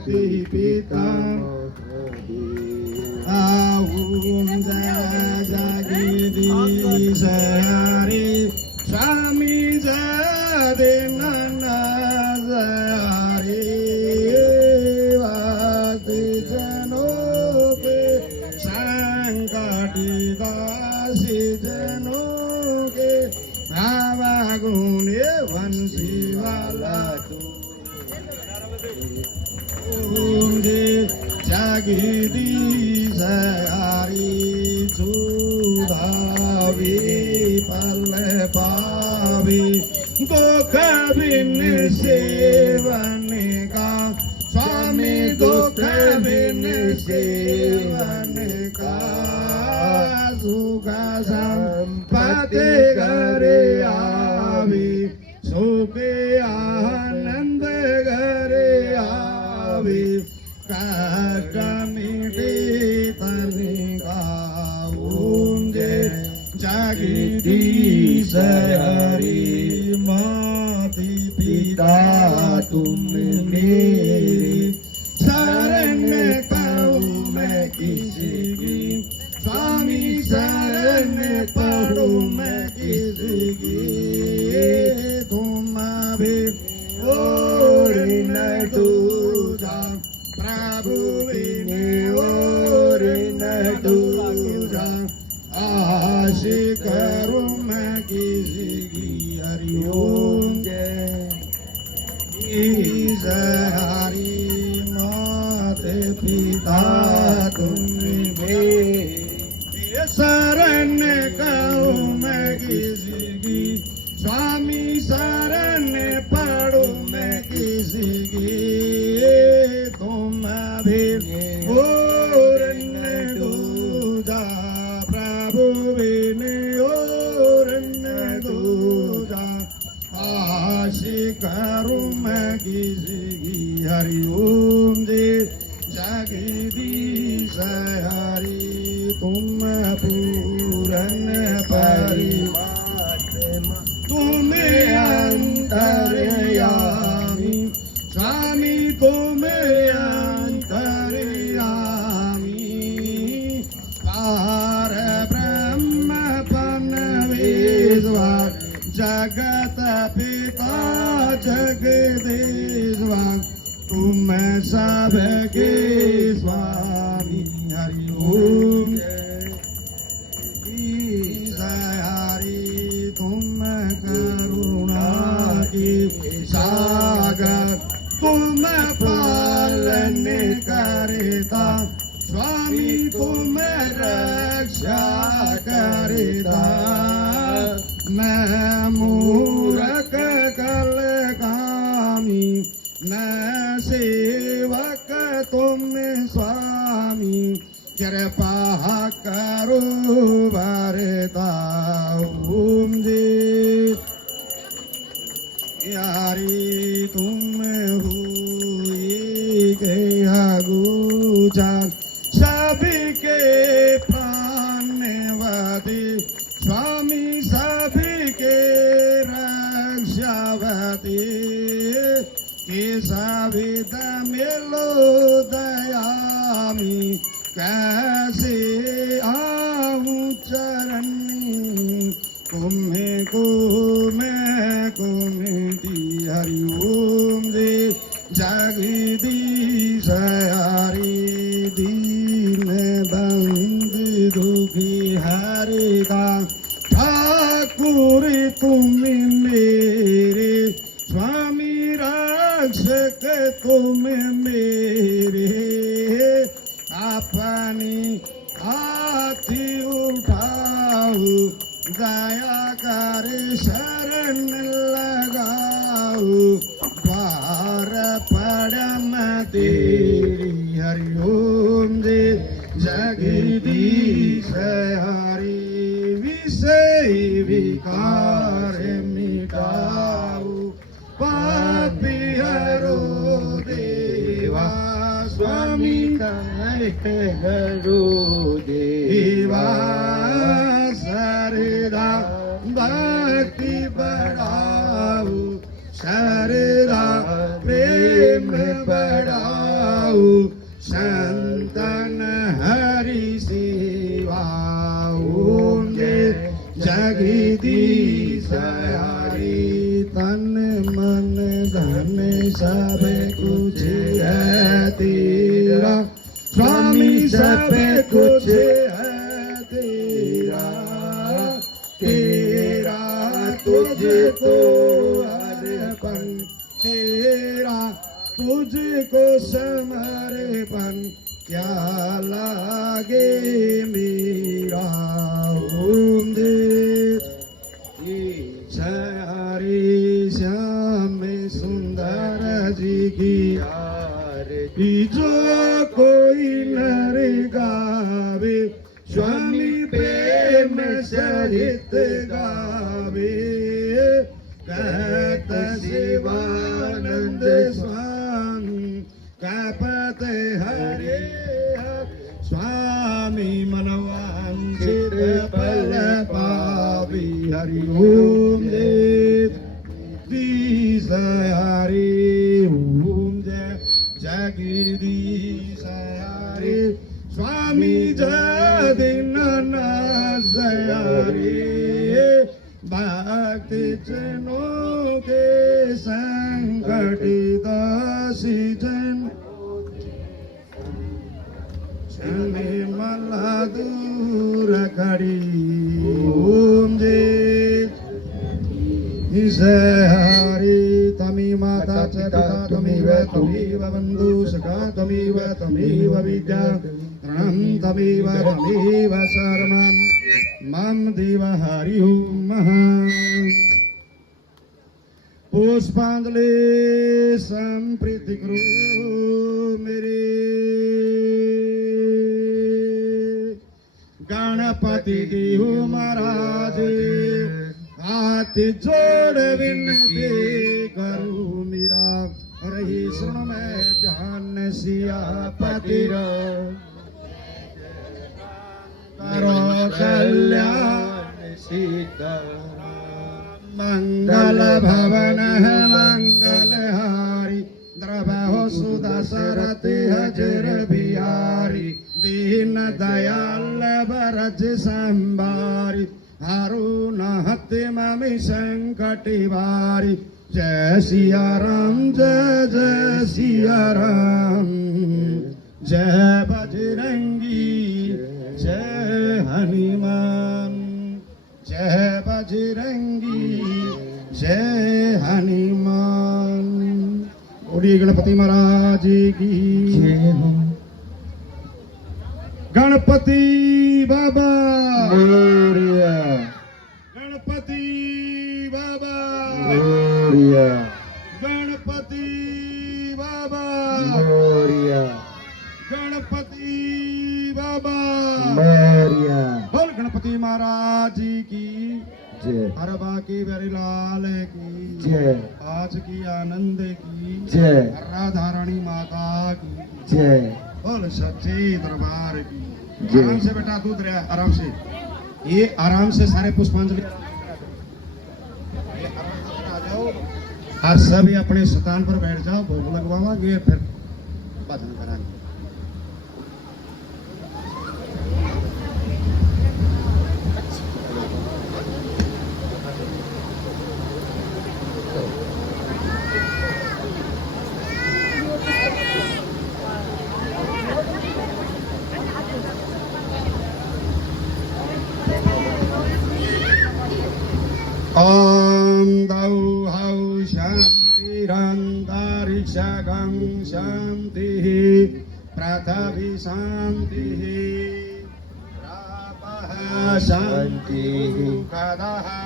माती पिता आऊं जगदीश हरी स्वामी जदे नन्ना हरी वाति जनों पे संकटी दासी जनों के भावा गुणे वंशी वाला जगदीश हरि सुधावी पल पावी दुख बिन सेवन का स्वामी दुख बिन सेवन का सुख संपत्ति घरे आवी सुख आनंद घरे आवी कष्ट मिटे तनिका ऊंजे जगदीश हरि माती पिता तुम मेरी शरण पाऊं मैं किसी की स्वामी शरण पढ़ूं मैं किसी की तुम भी और न दूजा प्रभु विने और न दूजा आश करूं मैं किसी की हरिओम जय हरि माते पिता तुम मेरे शरण कहूं मैं किसी की स्वामी शरण पढ़ूं मैं किसी की तुम भी और न दूजा प्रभु बिन और न दूजा आश करूं मैं किसी की हरिओम जय जगदीश हरि तुम पूरन परिमात्मा तुम अंतर्यामी स्वामी तुम अंतर्यामी पार ब्रह्म पनवेश्वर जगत पिता जगदीश्वर तुम सबके स्वामी हरिओम हरि तुम करुणा की सागर तुम पालन करता स्वामी तुम रक्षा करता मैं मूर्ख कलगामी मैं सेवक तुम स्वामी कृपा करो भरता ओम जी यारी तुम हुई गया गुजर सबके प्राणवती स्वामी सबके रक्षावती केशविद मिलो दयामी कैसे आऊं चरण तुम्हें को मैं कुमती हरिओम जी जगदीश हरि दीन बंद दुखी हरि का ठाकुर तुम मेरे स्वामी रक्षक तुम मेरे अपनी हाथी उठाओ दया कर शरण लगाओ द्वार पड़म तेरी हरिओम जी जगदीश हरि विषय विकार मिटाओ पापी हरो देवा स्वामी हरो देवा सरदा भक्ति बढ़ाओ शरदा प्रेम बढ़ाओ हौ संतन हरि सेवा ओम जय जगदीश हरि तन मन धन सब कुछ है तेरा स्वामी सब कुछ है तेरा तेरा तुझको अर्पण तेरा तुझको समर्पण क्या लागे मेरा ओम हरे श्याम सुंदर जी की आरती जो कोई नर गावे स्वामी प्रेम सहित गावे कहत शिवानंद स्वामी कपत हरे स्वामी मनवांछित फल पावी हरि ओम जगदीश हरि ओम जय जगदीश हरि स्वामी जय दीनानाथ हरि भक्ति जनों के संकट दासी जन क्षमे मला दूर करी ओम जय हरि तमी माता च पिता तमेव तमेव बंधु सखा तमेव तमेव विद्या रणं तमेव तमेव शरणं मम देव हरि ओम पुष्पांजलि संप्रीति करो मेरे गणपति देव महाराज हाथ जोड़ विनती करूं मेरा रही सुन मैं ध्यान सियापति करो कल्याण सीता मंगल भवन है मंगल हारी द्रवहो सुधा सरति हजर बिहारी दीन दयाल बरज संबारी हारून हत्य ममि संकट वारी जय सिया राम जय जय सिया राम जय बजरंगी जय हनुमान जय बजरंगी जय हनुमान। बोलिए गणपति महाराज की जय हो। गणपति बाबा मोरया गणपति बाबा मोरया गणपति बाबा मोरया गणपति बाबा मोरया। बोल गणपति महाराज की जय। हर बाकी लाल की जय। आज की आनंद की जय। राधा रानी माता की जय। बोल सच्चे दरबार की जय। आराम से बेटा दूध रहा आराम से ये आराम से सारे पुष्पांजलि आ जाओ और सभी अपने स्थान पर बैठ जाओ भोग लगवावांगे फिर भजन कराएंगे। Om Dau Hau Shanti Rantarishagam Shanti Prathavi Shanti Rapaha Shanti Kadaha